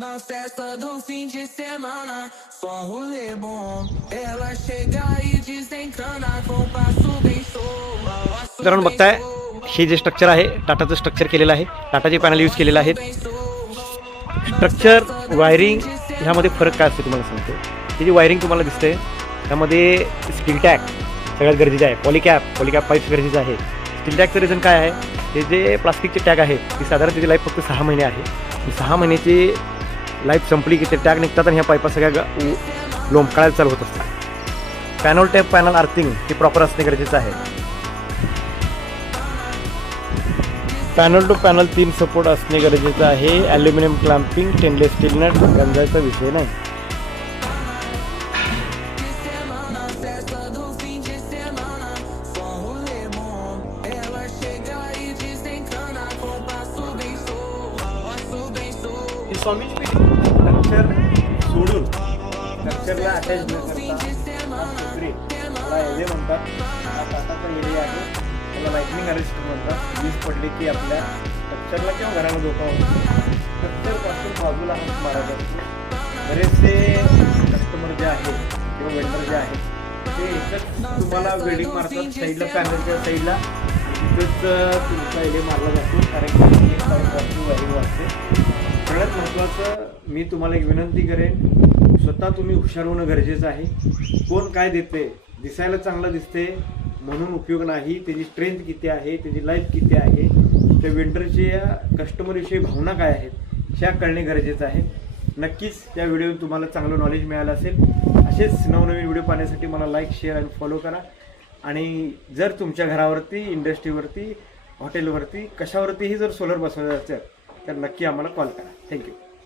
Na festa do fim de semana, só rolê bom. Ela chega e desencana com passo bem solto. मित्रांनो बघताय हे जे structure आहे टाटाचं structure केलेलं आहे. टाटाचे पॅनल यूज केलेले solto. स्ट्रक्चर वायरिंग ह्यामध्ये फरक काय असतो तुम्हाला सांगतो. ही जी वायरिंग तुम्हाला दिसते त्यामध्ये स्टील टॅग सगळ्यात गरजेचं आहे. पॉलिकॅप पॉलिकॅप पाईप्स गरजेचं आहे. स्टील टॅगचं रिझन काय आहे? हे जे प्लास्टिकचे टॅग आहे ती साधारण त्याची लाईफ फक्त सहा महिने आहे. सहा महिन्याची लाईफ संपली की ते टॅग निघतात आणि ह्या पाईपा सगळ्या लोंबकाळायला चालू होत असतात. पॅनल टॅप पॅनल आर्थिंग हे प्रॉपर असणे गरजेचं आहे. पॅनल टू पॅनल तीन सपोर्ट असणे गरजेचं आहे. Aluminium clamping stainless steel nut गंजाचा विषय नाही. Solto. ही स्वामीची सोडून स्ट्रक्चरला अटॅच न करता एले म्हणतात हा टाटाचा एरिया आहे. त्याला लाईटनिंग अरेस्ट म्हणतात. वीज पडली की आपल्या स्ट्रक्चरला किंवा घराला धोका होतो. स्ट्रक्चरपासून बाजूला हात मारायचा. असतो बरेचसे कस्टमर जे आहेत किंवा वेंडर जे आहेत ते एकच तुम्हाला वेडिंग मारतात. साईडला पॅनलच्या साईडला तिथंच तुमचा एले मारला जातो. कारण की एक साईड वायरिंग सगळ्यात महत्त्वाचं मी तुम्हाला एक विनंती करेन स्वतः तुम्ही हुशार होणं गरजेचं आहे. कोण काय देते दिसायला चांगलं दिसते म्हणून उपयोग नाही. त्याची स्ट्रेंथ किती आहे त्याची लाईफ किती आहे त्या विंटरच्या कस्टमरविषयी भावना काय आहेत ह्या कळणे गरजेचं आहे. नक्कीच त्या व्हिडिओवर तुम्हाला चांगलं नॉलेज मिळालं असेल. असेच नवनवीन व्हिडिओ पाहण्यासाठी मला लाईक शेअर आणि फॉलो करा. आणि जर तुमच्या घरावरती इंडस्ट्रीवरती हॉटेलवरती कशावरतीही जर सोलर बसवायचं असेल तर नक्की आम्हाला कॉल करा. थँक्यू